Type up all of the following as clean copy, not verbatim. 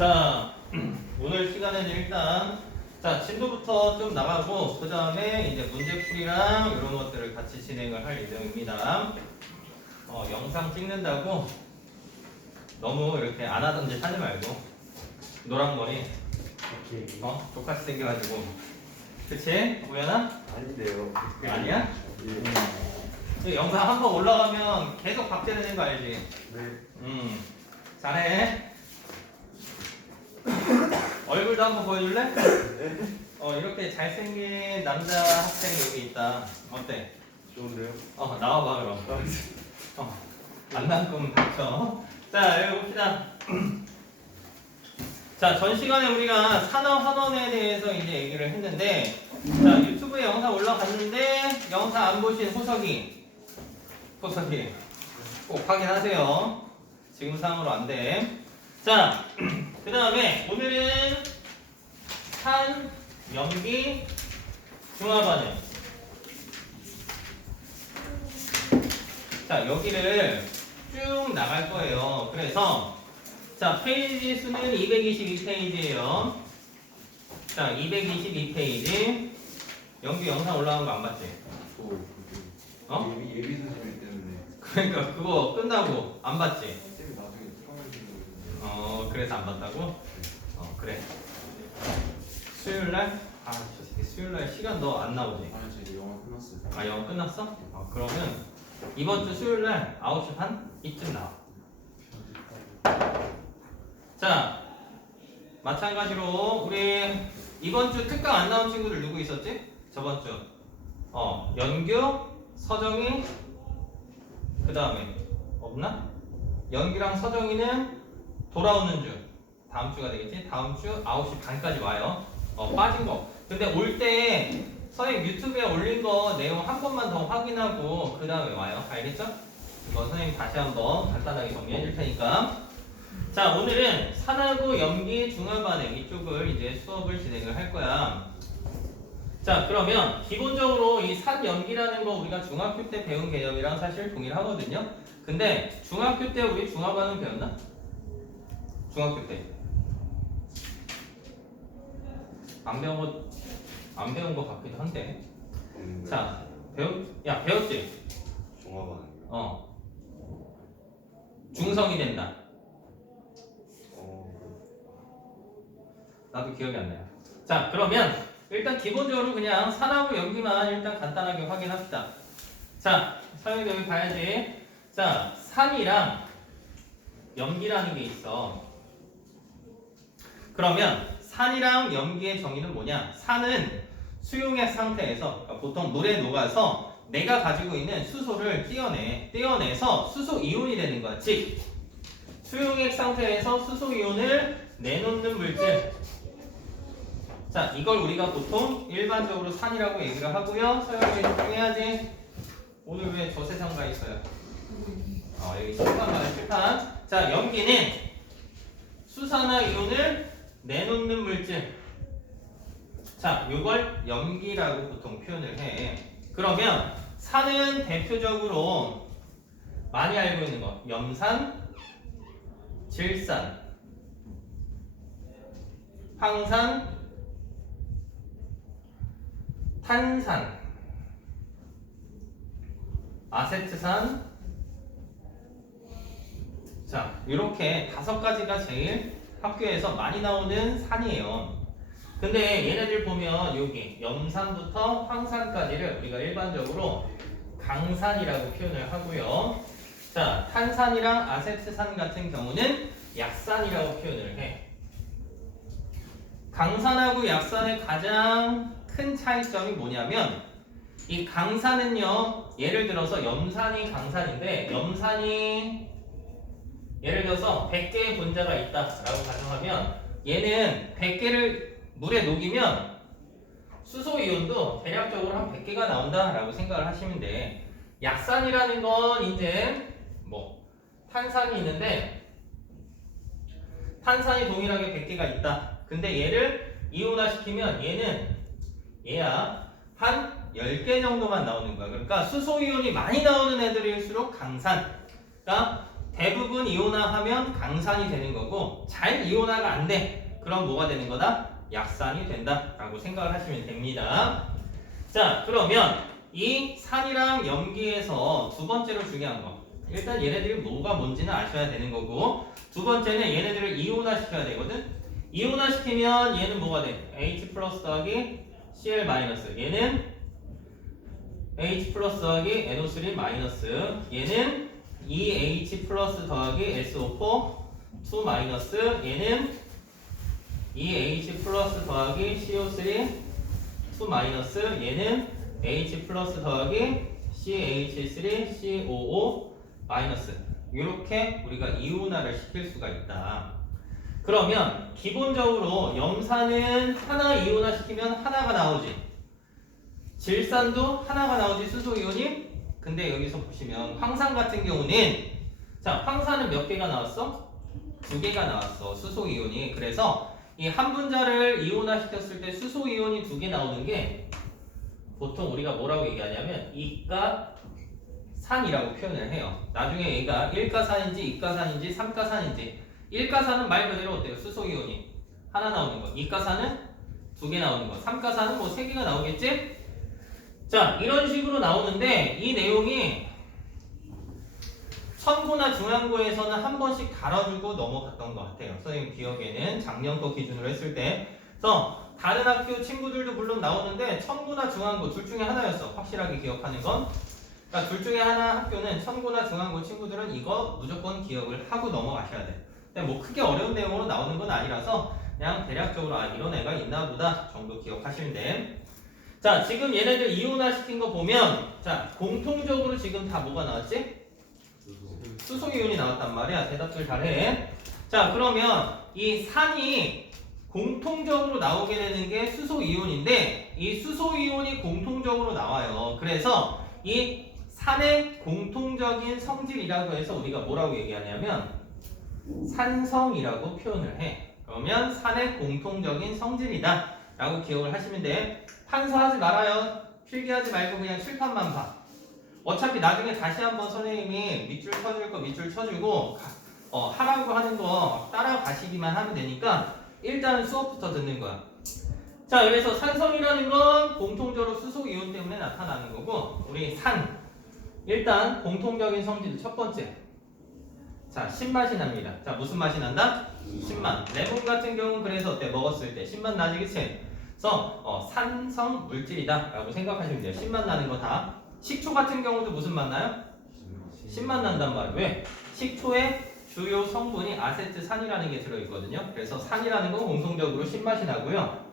자, 오늘 시간에는 일단 진도부터 좀 나가고 그 다음에 이제 문제풀이랑 이런 것들을 같이 진행을 할 예정입니다. 영상 찍는다고 너무 이렇게 안 하던 짓 하지 말고 노랑머리 똑같이 생겨가지고 그치? 우연아? 아닌데요. 아니야? 예. 영상 한 번 올라가면 계속 박제되는 거 알지? 네. 잘해. 얼굴도 한번 보여줄래? 이렇게 잘생긴 남자 학생이 여기 있다. 어때? 좋은데요? 나와봐 그럼. 안 남금 닥쳐. 자, 여기 봅시다. 자, 전 시간에 우리가 산업환원에 대해서 이제 얘기를 했는데, 자, 유튜브에 영상 올라갔는데, 영상 안 보신 호석이 꼭 확인하세요. 지금 상으로 안 돼. 자, 그 다음에 오늘은 산, 염기, 중화반응. 자, 여기를 쭉 나갈 거예요. 그래서 자, 페이지 수는 222페이지예요. 자, 222페이지. 연기 영상 올라간 거 안 봤지? 예비 선생님 때문에 그러니까 그거 끝나고 안 봤지? 쌤이 나중에 처음 해주는 그래서 안 봤다고? 그래. 수요일날? 저 새끼 수요일날 시간 너 안 나오지? 아니 저 영화 끝났어요. 영어 끝났어? 그러면 이번 주 수요일날 9시 반? 이쯤 나와. 자, 마찬가지로 우리 이번 주 특강 안 나온 친구들 누구 있었지? 저번 주 연규, 서정이, 그 다음에 없나? 연규랑 서정이는 돌아오는 주 다음 주가 되겠지? 다음 주 9시 반까지 와요. 빠진 거. 근데 올 때 선생님 유튜브에 올린 거 내용 한 번만 더 확인하고 그 다음에 와요. 알겠죠? 이거 선생님 다시 한번 간단하게 정리해 줄 테니까. 자, 오늘은 산하고 염기, 중화반응 이쪽을 이제 수업을 진행을 할 거야. 자, 그러면 기본적으로 이 산, 염기라는 거 우리가 중학교 때 배운 개념이랑 사실 동일하거든요. 근데 중학교 때 우리 중화반응 배웠나? 중학교 때. 안 배운 거 같기도 한데. 자, 배웠지? 종합반응. 중성이 된다. 나도 기억이 안 나요. 자, 그러면 일단 기본적으로 그냥 산하고 염기만 일단 간단하게 확인합시다. 자, 서영이도 여기 봐야지. 자, 산이랑 염기라는 게 있어. 그러면 산이랑 염기의 정의는 뭐냐? 산은 수용액 상태에서, 그러니까 보통 물에 녹아서 내가 가지고 있는 수소를 떼어내서 수소 이온이 되는 거야. 즉, 수용액 상태에서 수소 이온을 내놓는 물질. 자, 이걸 우리가 보통 일반적으로 산이라고 얘기를 하고요. 서영이 집중해야지. 오늘 왜 저 세상 가 있어요? 여기 칠판만 칠판. 자, 염기는 수산화 이온을 내놓는 물질. 자, 이걸 염기라고 보통 표현을 해. 그러면 산은 대표적으로 많이 알고 있는 거. 염산, 질산, 황산, 탄산, 아세트산. 자, 이렇게 5가지가 제일 학교에서 많이 나오는 산이에요. 근데 얘네들 보면 여기 염산부터 황산까지를 우리가 일반적으로 강산이라고 표현을 하고요. 자, 탄산이랑 아세트산 같은 경우는 약산이라고 표현을 해. 강산하고 약산의 가장 큰 차이점이 뭐냐면 이 강산은요, 예를 들어서 염산이 강산인데 염산이 예를 들어서 100개의 분자가 있다라고 가정하면 얘는 100개를 물에 녹이면 수소 이온도 대략적으로 한 100개가 나온다라고 생각을 하시면 돼. 약산이라는 건 이제 탄산이 있는데 탄산이 동일하게 100개가 있다. 근데 얘를 이온화시키면 얘야 한 10개 정도만 나오는 거야. 그러니까 수소 이온이 많이 나오는 애들일수록 강산. 그러니까 대부분 이온화하면 강산이 되는 거고 잘 이온화가 안 돼. 그럼 뭐가 되는 거다? 약산이 된다라고 생각을 하시면 됩니다. 자, 그러면 이 산이랑 염기에서 두 번째로 중요한 거. 일단 얘네들이 뭐가 뭔지는 아셔야 되는 거고 두 번째는 얘네들을 이온화시켜야 되거든. 이온화시키면 얘는 뭐가 돼? H 플러스 더하기 Cl 마이너스. 얘는 H 플러스 더하기 NO3 마이너스. 얘는 EH 플러스 더하기 SO4 2 마이너스. 얘는 EH 플러스 더하기 CO3 2 마이너스. 얘는 H 플러스 더하기 CH3 COO 마이너스. 이렇게 우리가 이온화를 시킬 수가 있다. 그러면 기본적으로 염산은 하나 이온화 시키면 하나가 나오지. 질산도 하나가 나오지, 수소이온이. 근데 여기서 보시면 황산 같은 경우는 자, 황산은 몇 개가 나왔어? 두 개가 나왔어, 수소이온이. 그래서 이 한 분자를 이온화 시켰을 때 수소이온이 두 개 나오는 게 보통 우리가 뭐라고 얘기하냐면 이가산이라고 표현을 해요. 나중에 얘가 1가산인지 2가산인지 3가산인지 1가산은 말 그대로 어때요? 수소이온이 하나 나오는 거. 2가산은 두 개 나오는 거. 3가산은 뭐 세 개가 나오겠지? 자, 이런 식으로 나오는데 이 내용이 첨고나 중앙고에서는 한 번씩 다뤄주고 넘어갔던 것 같아요. 선생님 기억에는 작년 거 기준으로 했을 때. 그래서 다른 학교 친구들도 물론 나오는데 첨고나 중앙고 둘 중에 하나였어. 확실하게 기억하는 건. 그러니까 둘 중에 하나 학교는 첨고나 중앙고 친구들은 이거 무조건 기억을 하고 넘어가셔야 돼. 근데 뭐 크게 어려운 내용으로 나오는 건 아니라서 그냥 대략적으로 아 이런 애가 있나 보다 정도 기억하시면 돼. 자, 지금 얘네들 이온화 시킨 거 보면 자, 공통적으로 지금 다 뭐가 나왔지? 수소이온이 나왔단 말이야. 대답들 잘해. 자, 그러면 이 산이 공통적으로 나오게 되는 게 수소이온인데 이 수소이온이 공통적으로 나와요. 그래서 이 산의 공통적인 성질이라고 해서 우리가 뭐라고 얘기하냐면 산성이라고 표현을 해. 그러면 산의 공통적인 성질이다 라고 기억을 하시면 돼. 판서하지 말아요. 필기하지 말고 그냥 칠판만 봐. 어차피 나중에 다시 한번 선생님이 밑줄 쳐줄 거 밑줄 쳐주고 하라고 하는 거 따라가시기만 하면 되니까 일단은 수업부터 듣는 거야. 자, 그래서 산성이라는 건 공통적으로 수소이온 때문에 나타나는 거고 우리 산 일단 공통적인 성질 첫 번째 자, 신맛이 납니다. 자, 무슨 맛이 난다? 신맛. 레몬 같은 경우는 그래서 어때? 먹었을 때 신맛 나지, 그치? 그래서 산성 물질이다 라고 생각하시면 돼요. 신맛 나는 거 다. 식초 같은 경우도 무슨 맛 나요? 신맛 난단 말이에요. 왜? 식초의 주요 성분이 아세트산이라는 게 들어있거든요. 그래서 산이라는 건 공통적으로 신맛이 나고요.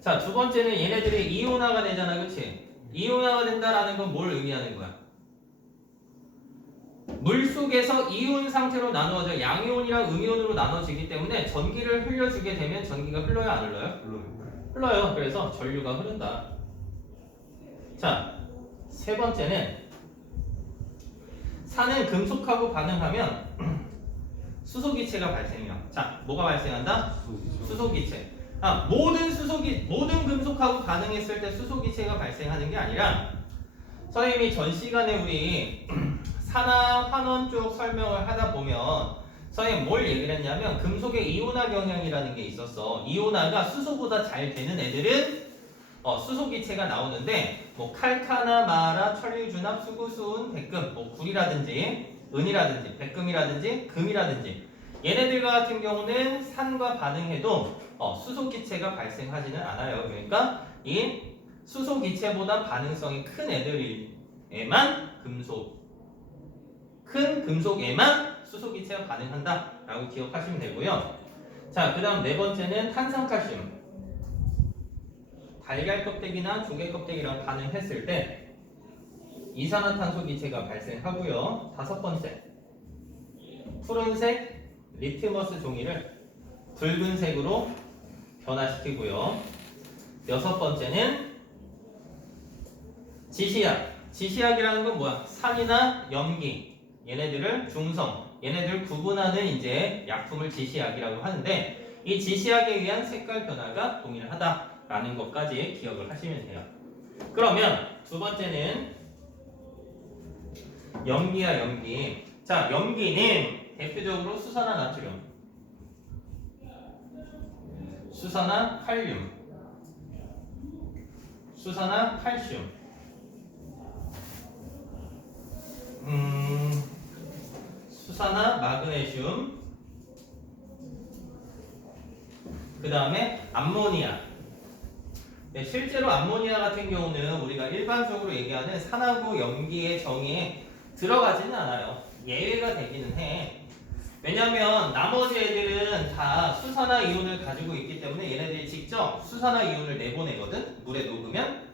자, 두 번째는 얘네들이 이온화가 되잖아, 그치? 이온화가 된다라는 건 뭘 의미하는 거야? 물 속에서 이온 상태로 나누어져 양이온이랑 음이온으로 나눠지기 때문에 전기를 흘려주게 되면 전기가 흘러요, 안 흘러요? 흘러요. 그래서 전류가 흐른다. 자, 세 번째는 산은 금속하고 반응하면 수소기체가 발생해요. 자, 뭐가 발생한다? 수소기체. 모든 금속하고 반응했을 때 수소기체가 발생하는 게 아니라 선생님이 전 시간에 우리 산화 환원 쪽 설명을 하다 보면 선생님 뭘 얘기를 했냐면 금속의 이온화 경향이라는 게 있었어. 이온화가 수소보다 잘 되는 애들은 수소기체가 나오는데 뭐 칼카나 마라, 천류준합, 수구수은, 백금, 뭐 구리라든지 은이라든지 백금이라든지 금이라든지 얘네들 같은 경우는 산과 반응해도 수소기체가 발생하지는 않아요. 그러니까 이 수소기체보다 반응성이 큰 애들에만 큰 금속에만 수소기체가 반응한다 라고 기억하시면 되고요. 자, 그 다음 네 번째는 탄산칼슘. 달걀 껍데기나 조개 껍데기랑 반응했을 때 이산화탄소 기체가 발생하고요. 다섯 번째, 푸른색 리트머스 종이를 붉은색으로 변화시키고요. 여섯 번째는 지시약. 지시약이라는 건 뭐야? 산이나 염기 얘네들을 중성, 얘네들 구분하는 이제 약품을 지시약이라고 하는데 이 지시약에 의한 색깔 변화가 동일하다라는 것까지 기억을 하시면 돼요. 그러면 두 번째는 염기야, 염기. 자, 염기는 대표적으로 수산화 나트륨, 수산화 칼륨, 수산화 칼슘, 수산화 마그네슘, 그 다음에 암모니아. 네, 실제로 암모니아 같은 경우는 우리가 일반적으로 얘기하는 산화구 염기의 정의에 들어가지는 않아요. 예외가 되기는 해. 왜냐면 나머지 애들은 다 수산화 이온을 가지고 있기 때문에 얘네들이 직접 수산화 이온을 내보내거든, 물에 녹으면.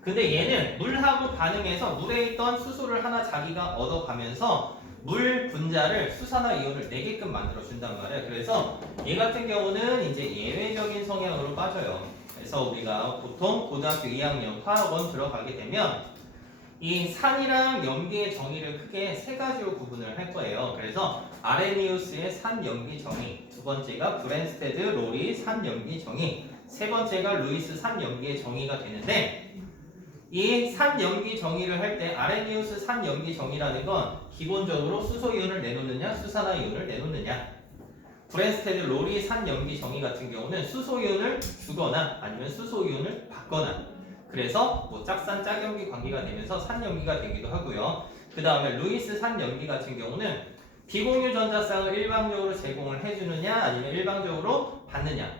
근데 얘는 물하고 반응해서 물에 있던 수소를 하나 자기가 얻어가면서 물 분자를 수산화 이온을 내게끔 만들어 준단 말이야. 그래서 얘 같은 경우는 이제 예외적인 성향으로 빠져요. 그래서 우리가 보통 고등학교 2학년 화학원 들어가게 되면 이 산이랑 염기의 정의를 크게 세 가지로 구분을 할 거예요. 그래서 아레니우스의 산 염기 정의, 두 번째가 브랜스테드 로리 산 염기 정의, 세 번째가 루이스 산 염기의 정의가 되는데, 이 산 염기 정의를 할 때 아레니우스 산 염기 정의라는 건 기본적으로 수소 이온을 내놓느냐 수산화 이온을 내놓느냐, 브랜스테드 로리 산 염기 정의 같은 경우는 수소 이온을 주거나 아니면 수소 이온을 받거나, 그래서 뭐 짝산 짝염기 관계가 되면서 산염기가 되기도 하고요. 그 다음에 루이스 산염기 같은 경우는 비공유 전자쌍을 일방적으로 제공을 해주느냐 아니면 일방적으로 받느냐,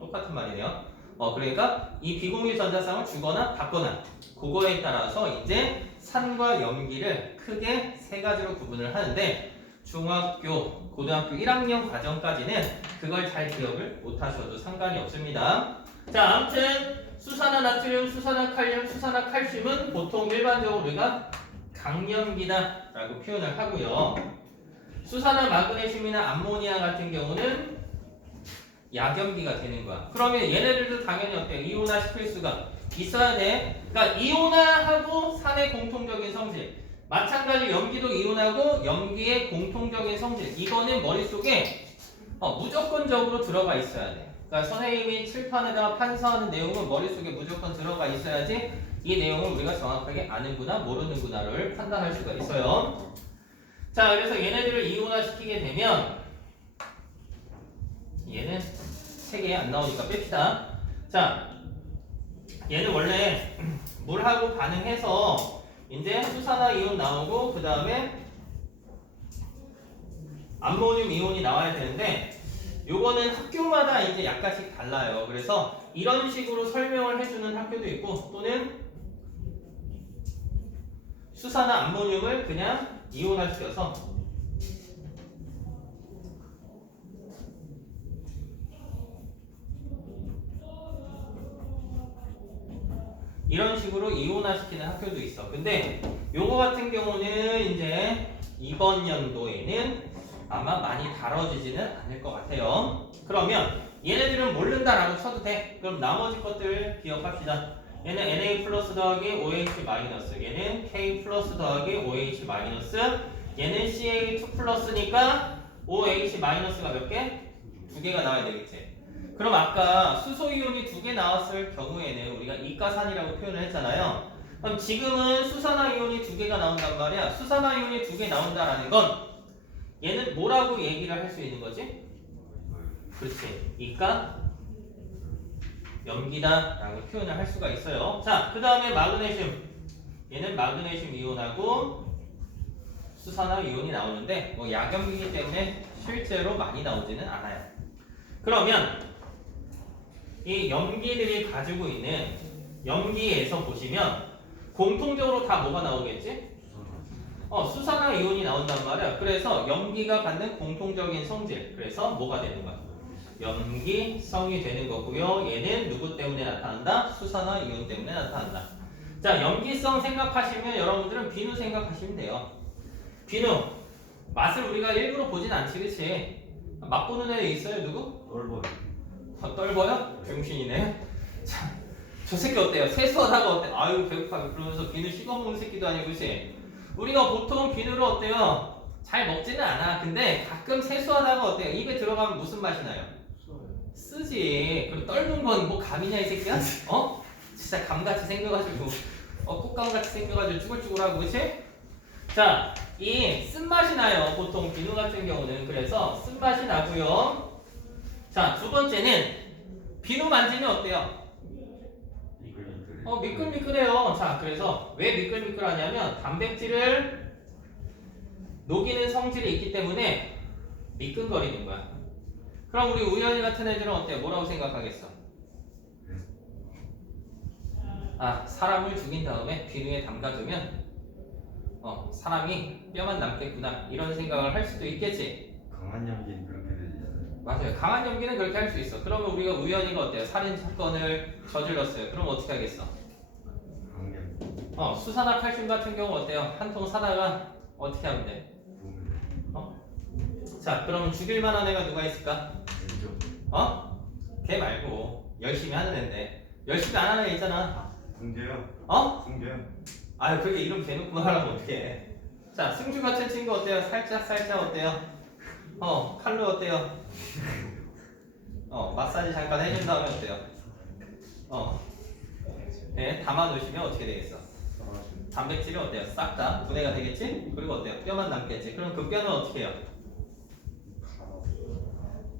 똑같은 말이네요. 그러니까 이 비공유 전자쌍을 주거나 받거나, 그거에 따라서 이제 산과 염기를 크게 세 가지로 구분을 하는데, 중학교, 고등학교 1학년 과정까지는 그걸 잘 기억을 못하셔도 상관이 없습니다. 자, 아무튼 수산화 나트륨, 수산화 칼륨, 수산화 칼슘은 보통 일반적으로 우리가 강염기다 라고 표현을 하고요. 수산화 마그네슘이나 암모니아 같은 경우는 약염기가 되는 거야. 그러면 얘네들도 당연히 어때요? 이온화 시킬 수가 있어야 돼. 그러니까 이온화하고 산의 공통적인 성질, 마찬가지로 염기도 이온하고 염기의 공통적인 성질, 이거는 머릿속에 무조건적으로 들어가 있어야 돼. 그러니까 선생님이 칠판에다가 판서하는 내용은 머릿속에 무조건 들어가 있어야지 이 내용을 우리가 정확하게 아는구나 모르는구나를 판단할 수가 있어요. 자, 그래서 얘네들을 이온화시키게 되면 얘는 3개 안 나오니까 뺍시다. 자, 얘는 원래 물하고 반응해서 이제 수산화 이온 나오고 그 다음에 암모늄 이온이 나와야 되는데, 요거는 학교마다 이제 약간씩 달라요. 그래서 이런 식으로 설명을 해주는 학교도 있고, 또는 수산화 암모늄을 그냥 이온화시켜서 이런 식으로 이온화시키는 학교도 있어. 근데 요거 같은 경우는 이제 이번 연도에는 아마 많이 다뤄지지는 않을 것 같아요. 그러면 얘네들은 모른다라고 쳐도 돼. 그럼 나머지 것들 기억합시다. 얘는 Na 플러스 더하기 OH 마이너스, 얘는 K 플러스 더하기 OH 마이너스, 얘는 Ca2 플러스니까 OH 마이너스가 몇 개? 2개가 나와야 되겠지. 그럼 아까 수소 이온이 2개 나왔을 경우에는 우리가 이가산이라고 표현을 했잖아요. 그럼 지금은 수산화 이온이 2개가 나온단 말이야. 수산화 이온이 2개 나온다라는 건 얘는 뭐라고 얘기를 할 수 있는 거지? 그렇지. 이가 염기다 라고 표현을 할 수가 있어요. 자, 그 다음에 마그네슘. 얘는 마그네슘 이온하고 수산화 이온이 나오는데 뭐 약염기이기 때문에 실제로 많이 나오지는 않아요. 그러면 이 염기들이 가지고 있는 염기에서 보시면 공통적으로 다 뭐가 나오겠지? 수산화 이온이 나온단 말이야. 그래서 염기가 갖는 공통적인 성질, 그래서 뭐가 되는 거야? 염기성이 되는 거고요. 얘는 누구 때문에 나타난다? 수산화 이온 때문에 나타난다. 자, 염기성 생각하시면 여러분들은 비누 생각하시면 돼요. 비누 맛을 우리가 일부러 보진 않지, 그치? 맛보는 애 있어요? 누구? 넓어요. 떨버요? 병신이네. 자, 저 새끼 어때요? 세수하다가 어때? 아유 배고파 그러면서 비누 씹어먹는 새끼도 아니고, 그치? 우리가 보통 비누를 어때요? 잘 먹지는 않아. 근데 가끔 세수하다가 어때요? 입에 들어가면 무슨 맛이 나요? 쓰지. 그리고 떫은 건 뭐 감이냐 이 새끼야? 진짜 감같이 생겨가지고 꽃감같이 생겨가지고 쭈글쭈글하고, 그치? 자, 이 쓴맛이 나요. 보통 비누 같은 경우는. 그래서 쓴맛이 나고요. 자, 두 번째는 비누 만지면 어때요? 미끌미끌해요. 자, 그래서 왜 미끌미끌하냐면 단백질을 녹이는 성질이 있기 때문에 미끈거리는 거야. 그럼 우리 우연히 같은 애들은 어때요? 뭐라고 생각하겠어? 사람을 죽인 다음에 비누에 담가두면 사람이 뼈만 남겠구나 이런 생각을 할 수도 있겠지. 강한 연기는 그렇게 되잖아요. 맞아요. 강한 연기는 그렇게 할 수 있어. 그러면 우리가 우연히가 어때요? 살인 사건을 저질렀어요. 그럼 어떻게 하겠어? 강한 연기. 수산화 칼슘 같은 경우 어때요? 한 통 사다가 어떻게 하면 돼? 자, 그러면 죽일 만한 애가 누가 있을까? 왼쪽. 걔 말고 열심히 하는 애인데 열심히 안 하는 애 있잖아. 승재요. 승재요. 그렇게 이름 대놓고 말하면 어떡해. 자, 승주 같은 친구 어때요? 살짝 어때요? 칼로 어때요? 마사지 잠깐 해준 다음에 어때요? 네, 담아 놓으시면 어떻게 되겠어? 단백질이 어때요? 싹 다 분해가 되겠지? 그리고 어때요? 뼈만 남겠지? 그럼 그 뼈는 어떻게 해요?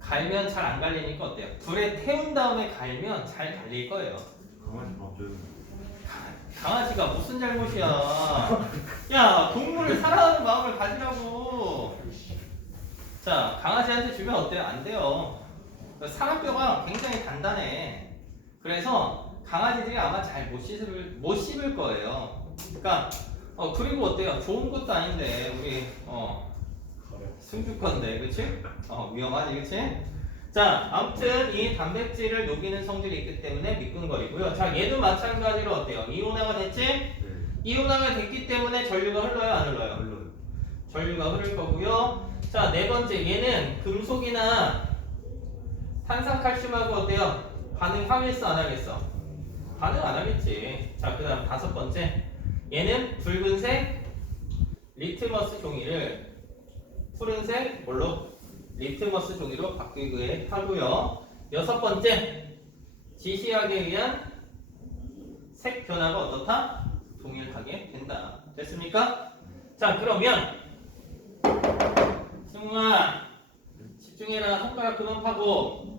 갈면 잘 안 갈리니까 어때요? 불에 태운 다음에 갈면 잘 갈릴 거예요. 강아지 밥 줘요. 강아지가 무슨 잘못이야? 야, 동물을 사랑하는 마음을 가지라고. 자, 강아지한테 주면 어때요? 안 돼요. 사람 뼈가 굉장히 단단해. 그래서 강아지들이 아마 잘 못 씹을 거예요. 그러니까 그리고 어때요? 좋은 것도 아닌데 우리 승주 건데, 그렇지? 위험하지, 그렇지? 자, 아무튼 이 단백질을 녹이는 성질이 있기 때문에 미끈거리고요. 자, 얘도 마찬가지로 어때요? 이온화가 됐지? 네. 이온화가 됐기 때문에 전류가 흘러요, 안 흘러요? 흘러요. 전류가 흐를 거고요. 자, 네 번째, 얘는 금속이나 탄산칼슘하고 어때요? 반응하겠어, 안 하겠어? 반응 안 하겠지. 자, 그 다음 다섯 번째, 얘는 붉은색 리트머스 종이를 푸른색 뭘로? 리트머스 종이로 바뀌게 하고요. 여섯 번째, 지시하기 위한 색 변화가 어떻다? 동일하게 된다. 됐습니까? 자, 그러면 승우아 집중해라. 손가락 그만 파고.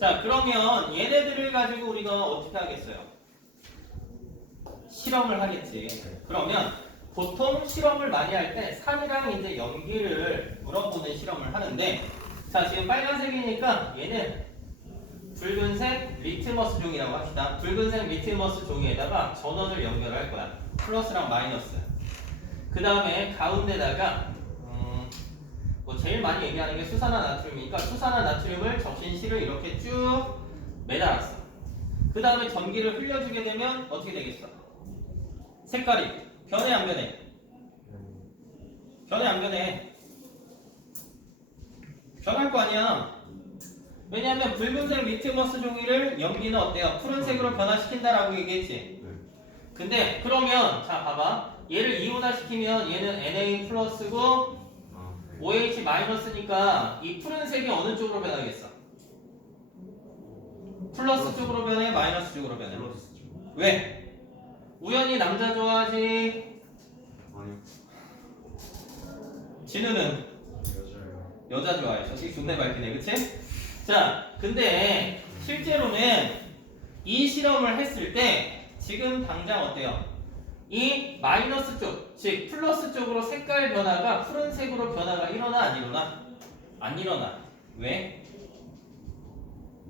자, 그러면 얘네들을 가지고 우리가 어떻게 하겠어요? 실험을 하겠지. 그러면 보통 실험을 많이 할 때 산이랑 이제 연기를 물어보는 실험을 하는데, 자, 지금 빨간색이니까 얘는 붉은색 리트머스 종이라고 합시다. 붉은색 리트머스 종이에다가 전원을 연결할 거야. 플러스랑 마이너스. 그 다음에 가운데다가 뭐 제일 많이 얘기하는 게 수산화 나트륨이니까 수산화 나트륨을 접신실을 이렇게 쭉 매달았어. 그 다음에 전기를 흘려주게 되면 어떻게 되겠어? 색깔이 변해 안 변해? 변해 안 변해? 변할 거 아니야. 왜냐하면 붉은색 리트머스 종이를 연기는 어때요? 푸른색으로 변화시킨다라고 얘기했지. 근데 그러면 자 봐봐. 얘를 이온화시키면 얘는 Na 플러스고 OH 마이너스니까 이 푸른색이 어느 쪽으로 변하겠어? 플러스 쪽으로 변해? 마이너스 쪽으로 변해? 왜? 우연히 남자 좋아하지? 아니. 진우는? 여자 좋아해. 저기 존내 밝히네, 그치? 자, 근데 실제로는 이 실험을 했을 때 지금 당장 어때요? 이 마이너스 쪽, 즉 플러스 쪽으로 색깔 변화가 푸른색으로 변화가 일어나 안 일어나? 안 일어나. 왜?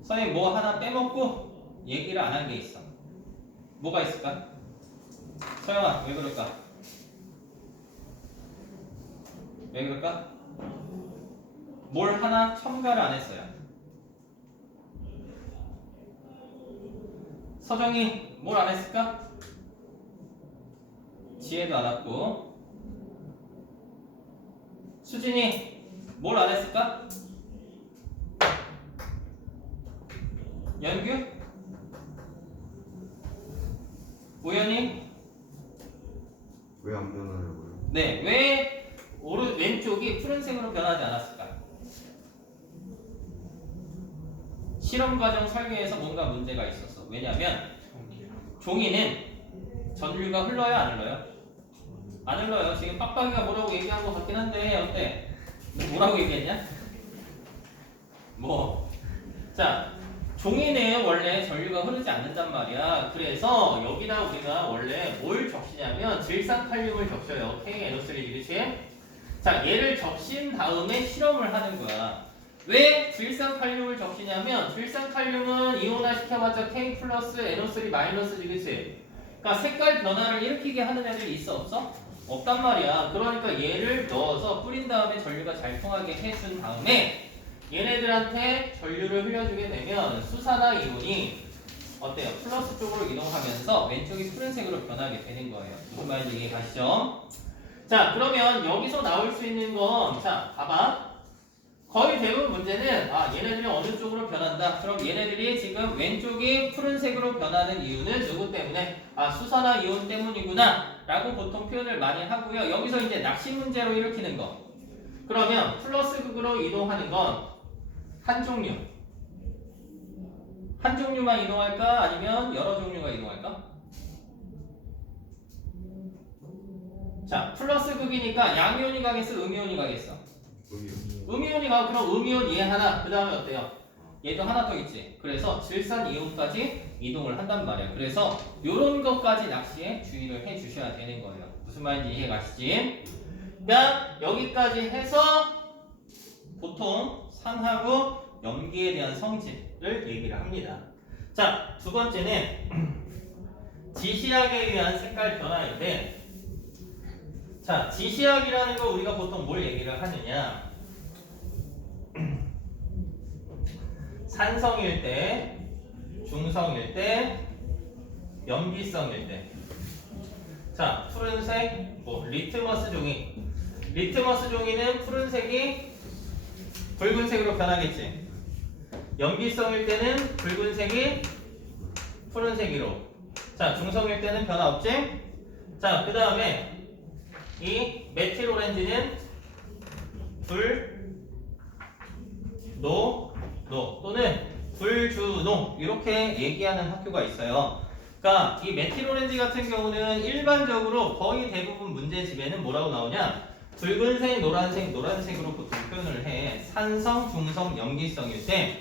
선생님 뭐 하나 빼먹고 얘기를 안 한 게 있어. 뭐가 있을까? 서영아, 왜 그럴까? 왜 그럴까? 뭘 하나 첨가를 안 했어요. 서정이 뭘 안 했을까? 지혜도 안 왔고. 수진이 뭘 안 했을까? 연규? 우연히? 왜 안 변하냐고요? 네, 왜 왼쪽이 푸른색으로 변하지 않았을까? 실험 과정 설계에서 뭔가 문제가 있었어. 왜냐면 종이는 전류가 흘러요, 안 흘러요? 안 흘러요. 지금 빡빡이가 뭐라고 얘기한 것 같긴 한데 어때? 뭐라고 얘기했냐? 뭐? 자, 종이는 원래 전류가 흐르지 않는단 말이야. 그래서 여기다 우리가 원래 뭘 적시냐면 질산칼륨을 적셔요. KNO3지, 그치? 자, 얘를 적신 다음에 실험을 하는 거야. 왜 질산칼륨을 적시냐면 질산칼륨은 이온화 시켜봤자 K 플러스 NO3 마이너스지, 그치? 그러니까 색깔 변화를 일으키게 하는 애들이 있어, 없어? 없단 말이야. 그러니까 얘를 넣어서 뿌린 다음에 전류가 잘 통하게 해준 다음에 얘네들한테 전류를 흘려주게 되면 수산화 이온이 어때요? 플러스 쪽으로 이동하면서 왼쪽이 푸른색으로 변하게 되는 거예요. 무슨 말인지 이해 가시죠? 자, 그러면 여기서 나올 수 있는 건, 자, 봐봐. 거의 대부분 문제는, 얘네들이 어느 쪽으로 변한다. 그럼 얘네들이 지금 왼쪽이 푸른색으로 변하는 이유는 누구 때문에? 수산화 이온 때문이구나. 라고 보통 표현을 많이 하고요. 여기서 이제 낚시 문제로 일으키는 거. 그러면 플러스 극으로 이동하는 건 한 종류. 한 종류만 이동할까? 아니면 여러 종류가 이동할까? 자, 플러스 극이니까 양이온이 가겠어? 음이온이 가겠어? 음이온이 가. 그럼 음이온 얘 하나. 그 다음에 어때요? 얘도 하나 더 있지. 그래서 질산 이온까지 이동을 한단 말이야. 그래서 요런 것까지 낚시에 주의를 해 주셔야 되는 거예요. 무슨 말인지 이해 가시지? 그러니까 여기까지 해서 보통 산하고 염기에 대한 성질을 얘기를 합니다. 자, 두 번째는 지시약에 의한 색깔 변화인데, 자, 지시약이라는 거 우리가 보통 뭘 얘기를 하느냐? 산성일 때, 중성일 때, 염기성일 때. 자, 푸른색, 리트머스 종이. 리트머스 종이는 푸른색이 붉은색으로 변하겠지. 염기성일 때는 붉은색이 푸른색으로. 자, 중성일 때는 변화 없지? 자, 그 다음에 이 메틸 오렌지는 불노 또는 불주노 이렇게 얘기하는 학교가 있어요. 그러니까 이 메틸 오렌지 같은 경우는 일반적으로 거의 대부분 문제집에는 뭐라고 나오냐? 붉은색, 노란색, 노란색으로 보통 표현을 해. 산성, 중성, 염기성일 때.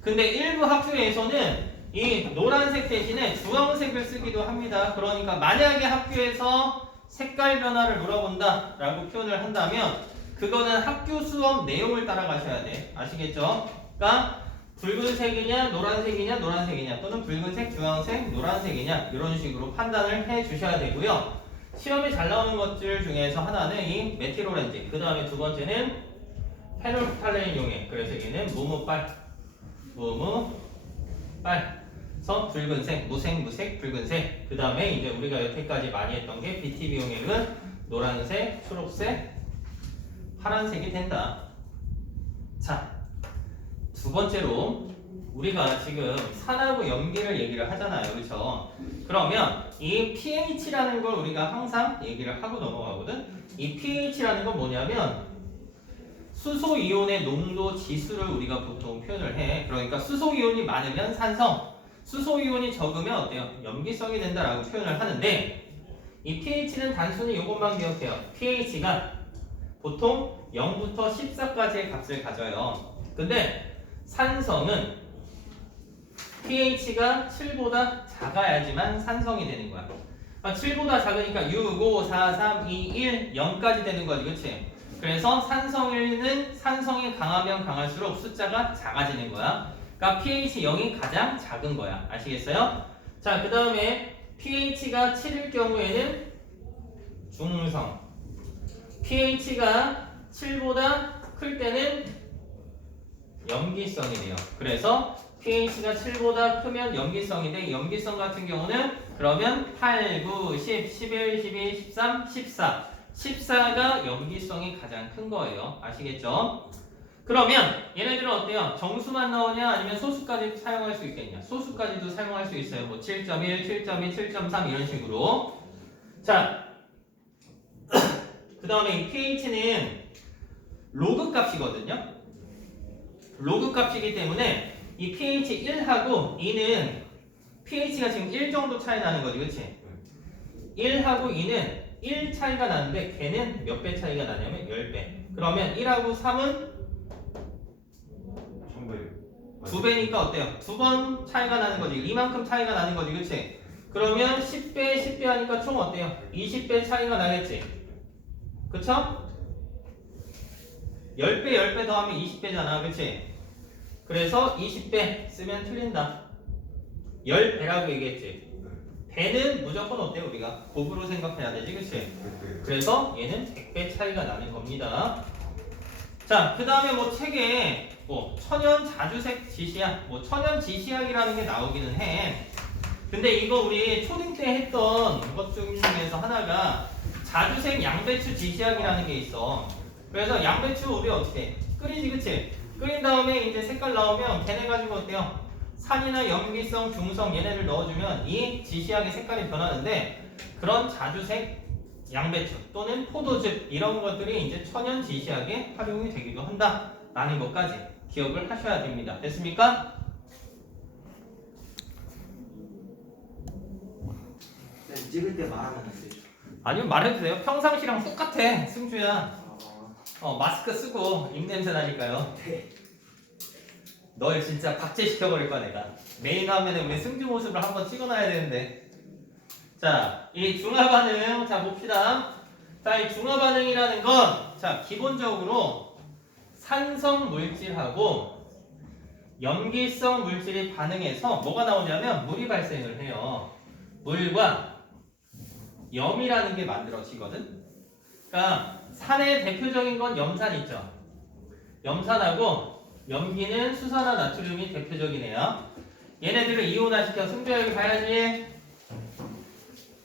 근데 일부 학교에서는 이 노란색 대신에 주황색을 쓰기도 합니다. 그러니까 만약에 학교에서 색깔 변화를 물어본다 라고 표현을 한다면 그거는 학교 수업 내용을 따라가셔야 돼. 아시겠죠? 그러니까 붉은색이냐 노란색이냐 노란색이냐 또는 붉은색, 주황색, 노란색이냐 이런 식으로 판단을 해 주셔야 되고요. 시험에 잘 나오는 것들 중에서 하나는 이 메틸 오렌지, 그 다음에 두 번째는 페놀프탈레인 용액. 그래서 얘는 무무빨 서 붉은색, 무색, 붉은색. 그 다음에 이제 우리가 여태까지 많이 했던 게 BTB 용액은 노란색, 초록색, 파란색이 된다. 자, 두 번째로 우리가 지금 산하고 염기를 얘기를 하잖아요, 그렇죠? 그러면 이 pH라는 걸 우리가 항상 얘기를 하고 넘어가거든. 이 pH라는 건 뭐냐면 수소 이온의 농도 지수를 우리가 보통 표현을 해. 그러니까 수소 이온이 많으면 산성, 수소 이온이 적으면 어때요? 염기성이 된다라고 표현을 하는데 이 pH는 단순히 이것만 기억해요. pH가 보통 0부터 14까지의 값을 가져요. 근데 산성은 pH가 7보다 작아야지만 산성이 되는 거야. 7보다 작으니까 6, 5, 4, 3, 2, 1, 0까지 되는 거지, 그치? 그래서 산성에는 산성이 강하면 강할수록 숫자가 작아지는 거야. 그러니까 pH 0이 가장 작은 거야. 아시겠어요? 자, 그 다음에 pH가 7일 경우에는 중성, pH가 7보다 클 때는 염기성이 돼요. 그래서 pH가 7보다 크면 염기성인데 염기성 같은 경우는 그러면 8, 9, 10, 11, 12, 13, 14 14가 염기성이 가장 큰 거예요. 아시겠죠? 그러면 얘네들은 어때요? 정수만 나오냐 아니면 소수까지 사용할 수 있겠냐? 소수까지도 사용할 수 있어요. 뭐 7.1, 7.2, 7.3 이런 식으로. 자, 그 다음에 이 pH는 로그 값이거든요. 로그 값이기 때문에 이 pH 1하고 2는 pH가 지금 1 정도 차이 나는 거지, 그치? 1하고 2는 1 차이가 나는데 걔는 몇 배 차이가 나냐면 10배. 그러면 1하고 3은 1000배. 2배니까 어때요? 2번 차이가 나는 거지. 이만큼 차이가 나는 거지. 그치? 그러면 10배, 10배 하니까 총 어때요? 20배 차이가 나겠지? 그쵸? 10배, 10배 더하면 20배잖아. 그치? 그래서 20배 쓰면 틀린다. 10배라고 얘기했지. 배는 무조건 어때요? 우리가 곱으로 생각해야 되지. 그치? 그래서 얘는 100배 차이가 나는 겁니다. 자, 그 다음에 뭐 책에 뭐 천연 자주색 지시약, 뭐 천연 지시약이라는 게 나오기는 해. 근데 이거 우리 초딩 때 했던 것 중에서 하나가 자주색 양배추 지시약이라는 게 있어. 그래서 양배추 우리 어떻게 해? 끓이지, 그치? 끓인 다음에 이제 색깔 나오면 걔네 가지고 어때요? 산이나 염기성, 중성 얘네를 넣어주면 이 지시약의 색깔이 변하는데 그런 자주색 양배추 또는 포도즙 이런 것들이 이제 천연 지시약에 활용이 되기도 한다라는 것까지 기억을 하셔야 됩니다. 됐습니까? 찍을 때 말하면 안 되죠. 아니면 말해도 돼요. 평상시랑 똑같아, 승주야. 마스크 쓰고 입냄새 나니까요. 네. 널 진짜 박제시켜버릴 거야 내가. 메인 화면에 우리 승주 모습을 한번 찍어놔야 되는데. 자, 이 중화 반응 자 봅시다. 자, 이 중화 반응이라는 건 자 기본적으로 산성 물질하고 염기성 물질이 반응해서 뭐가 나오냐면 물이 발생을 해요. 물과 염이라는 게 만들어지거든. 그러니까 산의 대표적인 건 염산 있죠. 염산하고 염기는 수산화 나트륨이 대표적이네요. 얘네들을 이온화시켜 승주 여기 봐야지.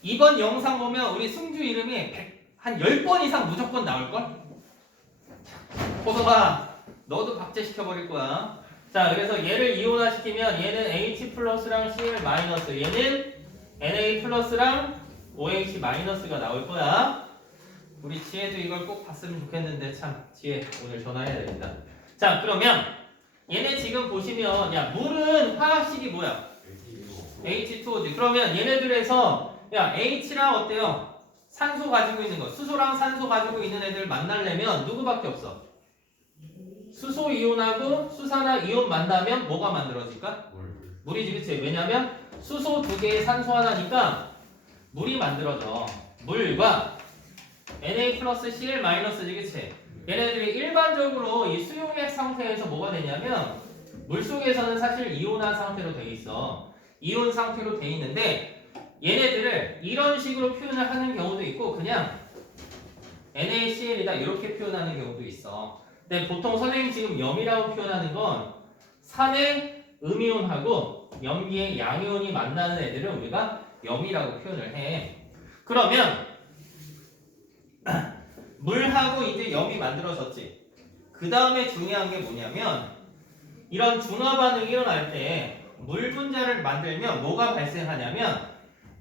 이번 영상 보면 우리 승주 이름이 한 10번 이상 무조건 나올걸? 호서가 너도 박제시켜버릴 거야. 자, 그래서 얘를 이온화시키면 얘는 H 플러스랑 Cl 마이너스, 얘는 Na 플러스랑 OH 마이너스가 나올 거야. 우리 지혜도 이걸 꼭 봤으면 좋겠는데 참 지혜 오늘 전화해야 됩니다. 자, 그러면 얘네 지금 보시면 야 물은 화학식이 뭐야? H2O지. 그러면 얘네들에서 야 H랑 어때요? 산소 가지고 있는 거, 수소랑 산소 가지고 있는 애들 만나려면 누구밖에 없어? 수소 이온하고 수산화 이온 만나면 뭐가 만들어질까? 물이지, 그치? 왜냐면 수소 2개의 산소 하나니까 물이 만들어져. 물과 Na 플러스 Cl 마이너스지, 그치? 얘네들이 일반적으로 이 수용액 상태에서 뭐가 되냐면 물속에서는 사실 이온화 상태로 돼 있어. 이온 상태로 돼 있는데 얘네들을 이런 식으로 표현을 하는 경우도 있고 그냥 NaCl이다 이렇게 표현하는 경우도 있어. 근데 보통 선생님 지금 염이라고 표현하는 건 산의 음이온하고 염기의 양이온이 만나는 애들을 우리가 염이라고 표현을 해. 그러면 물하고 이제 염이 만들어졌지. 그 다음에 중요한 게 뭐냐면 이런 중화 반응이 일어날 때 물 분자를 만들면 뭐가 발생하냐면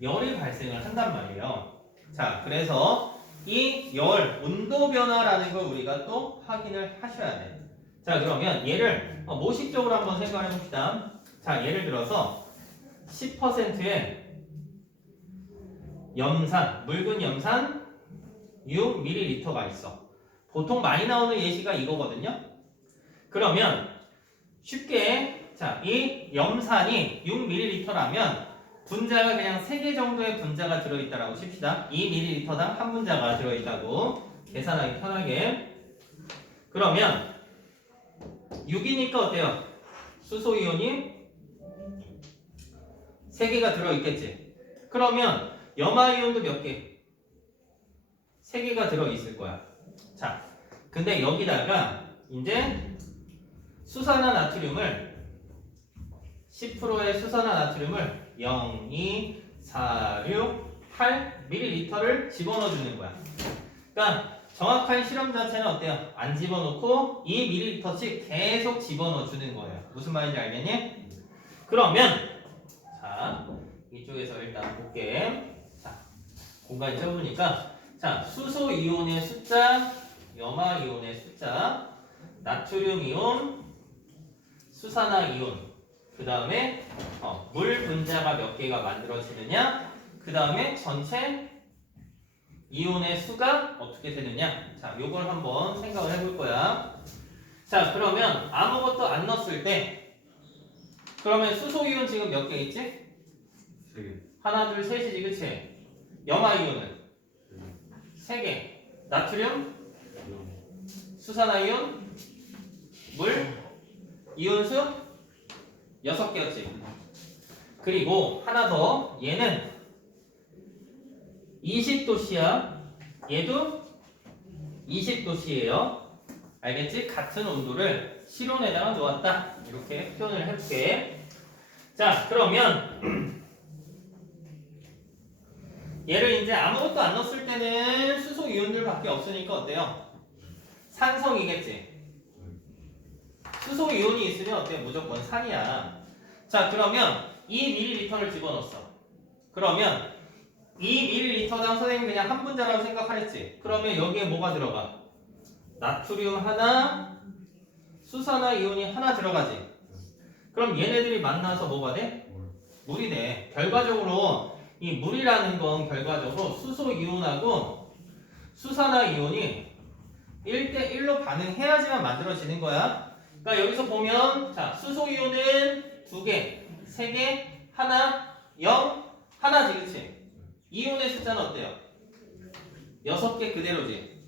열이 발생을 한단 말이에요. 자, 그래서 이 열, 온도 변화라는 걸 우리가 또 확인을 하셔야 돼. 자, 그러면 얘를 모식적으로 한번 생각해 봅시다. 자, 예를 들어서 10%의 염산, 묽은 염산 6ml가 있어. 보통 많이 나오는 예시가 이거거든요. 그러면 쉽게 자, 이 염산이 6ml라면 분자가 그냥 3개 정도의 분자가 들어있다라고 칩시다. 2ml당 한 분자가 들어있다고 계산하기 편하게. 그러면 6이니까 어때요? 수소이온이 3개가 들어있겠지. 그러면 염화이온도 몇 개? 3개가 들어있을 거야. 자, 근데 여기다가 이제 수산화 나트륨을 10%의 수산화 나트륨을 0, 2, 4, 6, 8ml를 집어넣어 주는 거야. 그러니까 정확한 실험 자체는 어때요? 안 집어넣고 2ml씩 계속 집어넣어 주는 거예요. 무슨 말인지 알겠니? 그러면 자, 이쪽에서 일단 볼게. 자, 공간이 좁으니까 자, 수소 이온의 숫자, 염화 이온의 숫자, 나트륨 이온, 수산화 이온, 그 다음에 물 분자가 몇 개가 만들어지느냐, 그 다음에 전체 이온의 수가 어떻게 되느냐? 자, 요걸 한번 생각을 해볼 거야. 자, 그러면 아무것도 안 넣었을 때, 그러면 수소 이온 지금 몇 개 있지? 3개. 하나, 둘, 셋이지, 그치? 염화 이온은 3개. 나트륨, 수산화이온, 물, 이온수 6개였지. 그리고 하나 더, 얘는 20도씨야. 얘도 20도씨예요. 알겠지? 같은 온도를 실온에다가 놓았다. 이렇게 표현을 해볼게. 자, 그러면 얘를 이제 아무것도 안 넣었을 때는 수소 이온들밖에 없으니까 어때요? 산성이겠지. 수소 이온이 있으면 어때요? 무조건 산이야. 자, 그러면 2ml를 집어넣었어. 그러면 2ml당 선생님 그냥 한 분자라고 생각하랬지. 그러면 여기에 뭐가 들어가? 나트륨 하나, 수산화 이온이 하나 들어가지. 그럼 얘네들이 만나서 뭐가 돼? 물이 돼. 결과적으로 이 물이라는 건 결과적으로 수소 이온하고 수산화 이온이 1대1로 반응해야지만 만들어지는 거야. 그러니까 여기서 보면 자, 수소 이온은 2개, 3개, 하나, 0, 하나지, 그치? 이온의 숫자는 어때요? 6개 그대로지.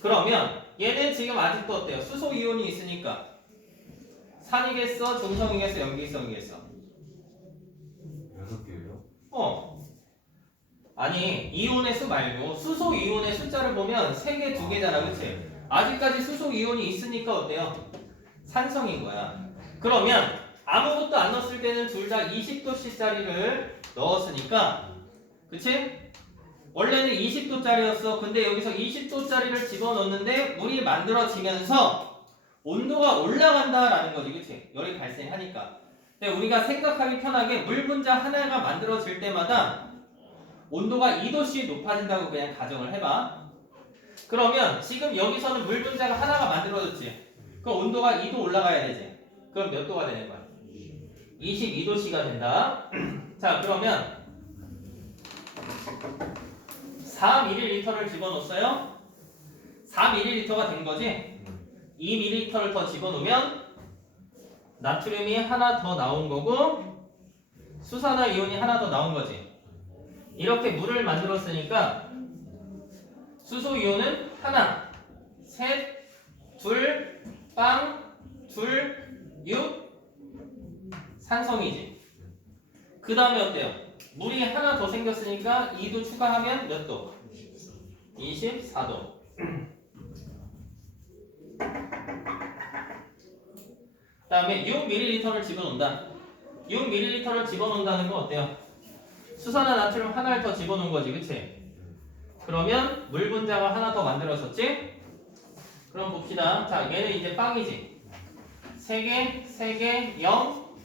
그러면 얘는 지금 아직도 어때요? 수소 이온이 있으니까 산이겠어? 중성이겠어? 염기성이겠어? 6개예요? 아니 이온의 수 말고 수소 이온의 숫자를 보면 3개, 2개잖아, 그치? 아직까지 수소 이온이 있으니까 어때요? 산성인 거야. 그러면 아무것도 안 넣었을 때는 둘 다 20도씨짜리를 넣었으니까, 그치? 원래는 20도짜리였어. 근데 여기서 20도짜리를 집어넣는데 물이 만들어지면서 온도가 올라간다라는 거지, 그치? 열이 발생하니까. 근데 우리가 생각하기 편하게 물 분자 하나가 만들어질 때마다 온도가 2도씩 높아진다고 그냥 가정을 해봐. 그러면 지금 여기서는 물 분자가 하나가 만들어졌지. 그럼 온도가 2도 올라가야 되지. 그럼 몇 도가 되는 거야? 22도씨가 된다. 자, 그러면 4ml를 집어넣었어요. 4ml가 된 거지. 2ml를 더 집어넣으면 나트륨이 하나 더 나온 거고 수산화 이온이 하나 더 나온 거지. 이렇게 물을 만들었으니까 수소 이온은 하나, 셋, 둘, 빵, 둘, 6, 산성이지. 그 다음에 어때요? 물이 하나 더 생겼으니까 2도 추가하면 몇 도? 24도. 그 다음에 6ml를 집어넣는다. 6ml를 집어넣는다는 건 어때요? 수산화 나트륨 하나를 더 집어넣은 거지, 그치? 그러면 물 분자가 하나 더 만들어졌지? 그럼 봅시다. 자, 얘는 이제 빵이지. 3개, 3개, 0,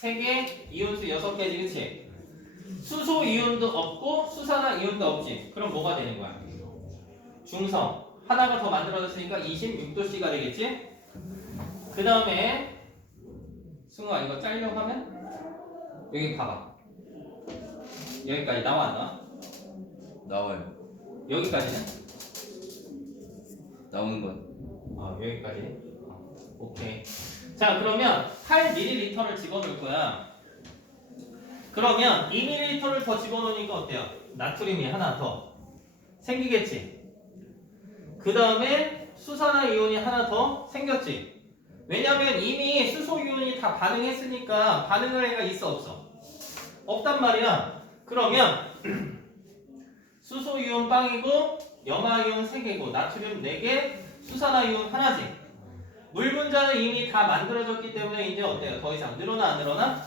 3개, 이온수 6개지, 그치? 수소 이온도 없고 수산화 이온도 없지. 그럼 뭐가 되는 거야? 중성. 하나가 더 만들어졌으니까 26도씨가 되겠지? 그 다음에 승우아 이거 짜려고 하면 여기 봐봐. 여기까지 나와 안 나와? 나와요. 여기까지는? 나오는 건. 여기까지. 오케이. 자, 그러면 8ml를 집어넣을 거야. 그러면 2ml를 더 집어넣으니까 어때요? 나트륨이 하나 더 생기겠지? 그 다음에 수산화 이온이 하나 더 생겼지? 왜냐면 이미 수소 이온이 다 반응했으니까 반응할 애가 있어 없어? 없단 말이야. 그러면 수소 이온 빵이고 염화 이온 3개고 나트륨 4개, 수산화 이온 하나지. 물 분자는 이미 다 만들어졌기 때문에 이제 어때요? 더 이상 늘어나 안 늘어나?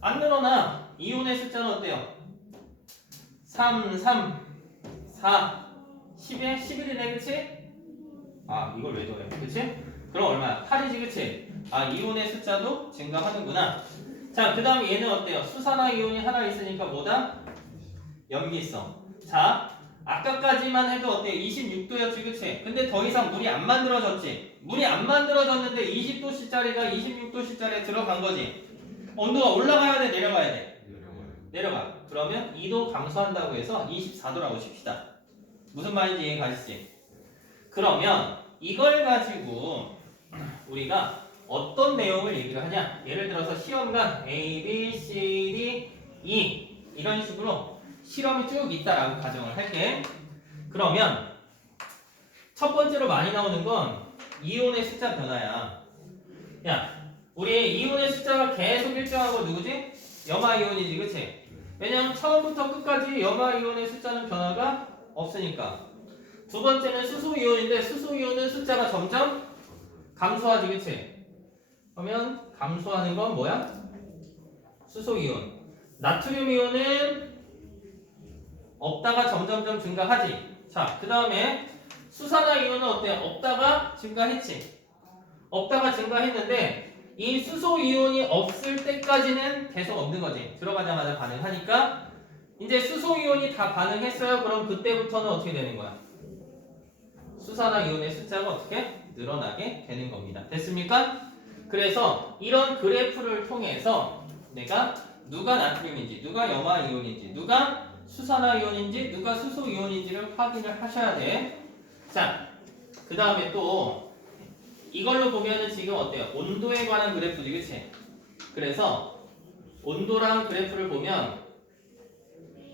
안 늘어나. 이온의 숫자는 어때요? 3, 3, 4, 10에 11이네, 그치? 이걸 왜 더해? 그치? 그럼 얼마야? 8이지, 그치? 이온의 숫자도 증가하는구나. 자, 그 다음에 얘는 어때요? 수산화 이온이 하나 있으니까 뭐다? 염기성. 자, 아까까지만 해도 어때요? 26도였지, 그치? 근데 더 이상 물이 안 만들어졌지? 물이 안 만들어졌는데 20도씨짜리가 26도씨짜리에 들어간 거지? 온도가 올라가야 돼, 내려가야 돼? 내려가. 그러면 2도 감소한다고 해서 24도라고 칩시다. 무슨 말인지 이해 가시지? 그러면 이걸 가지고 우리가 어떤 내용을 얘기를 하냐? 예를 들어서 시험관 A, B, C, D, E 이런 식으로 실험이 쭉 있다라고 가정을 할게. 그러면 첫 번째로 많이 나오는 건 이온의 숫자 변화야. 야, 우리 이온의 숫자가 계속 일정하고 누구지? 염화 이온이지, 그치? 왜냐면 처음부터 끝까지 염화 이온의 숫자는 변화가 없으니까. 두 번째는 수소 이온인데 수소 이온은 숫자가 점점 감소하지, 그치? 그러면 감소하는 건 뭐야? 수소 이온. 나트륨 이온은 없다가 점점점 증가하지. 자, 그 다음에 수산화 이온은 어때요? 없다가 증가했지. 없다가 증가했는데 이 수소 이온이 없을 때까지는 계속 없는 거지. 들어가자마자 반응하니까 이제 수소 이온이 다 반응했어요. 그럼 그때부터는 어떻게 되는 거야? 수산화 이온의 숫자가 어떻게 늘어나게 되는 겁니다. 됐습니까? 그래서 이런 그래프를 통해서 내가 누가 나트륨인지, 누가 염화 이온인지, 누가 수산화 이온인지, 누가 수소 이온인지를 확인을 하셔야 돼. 자, 그 다음에 또 이걸로 보면은 지금 어때요? 온도에 관한 그래프지, 그치? 그래서 온도랑 그래프를 보면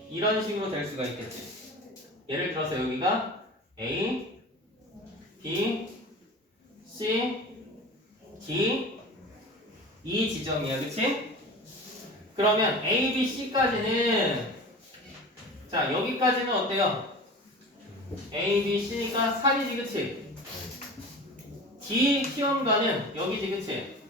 이런 식으로 될 수가 있겠지. 예를 들어서 여기가 A, B, C, D, E 지점이야, 그치? 그러면 A, B, C까지는 자, 여기까지는 어때요? A, B, C니까 3이지, 그치? D 시험관은 여기지, 그치?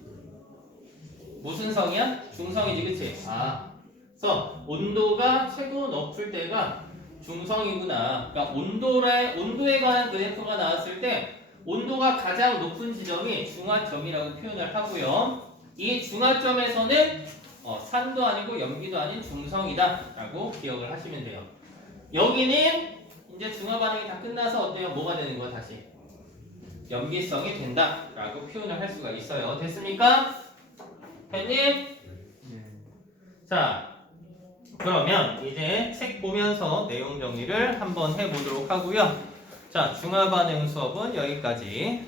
무슨 성이야? 중성이지, 그치? 아, 그래서 온도가 최고 높을 때가 중성이구나. 그러니까 온도에 관한 그래프가 나왔을 때 온도가 가장 높은 지점이 중화점이라고 표현을 하고요. 이 중화점에서는 산도 아니고 염기도 아닌 중성이다 라고 기억을 하시면 돼요. 여기는 이제 중화 반응이 다 끝나서 어때요? 뭐가 되는 거야 다시? 염기성이 된다 라고 표현을 할 수가 있어요. 됐습니까? 팬님? 자, 그러면 이제 책 보면서 내용 정리를 한번 해보도록 하고요. 자, 중화 반응 수업은 여기까지.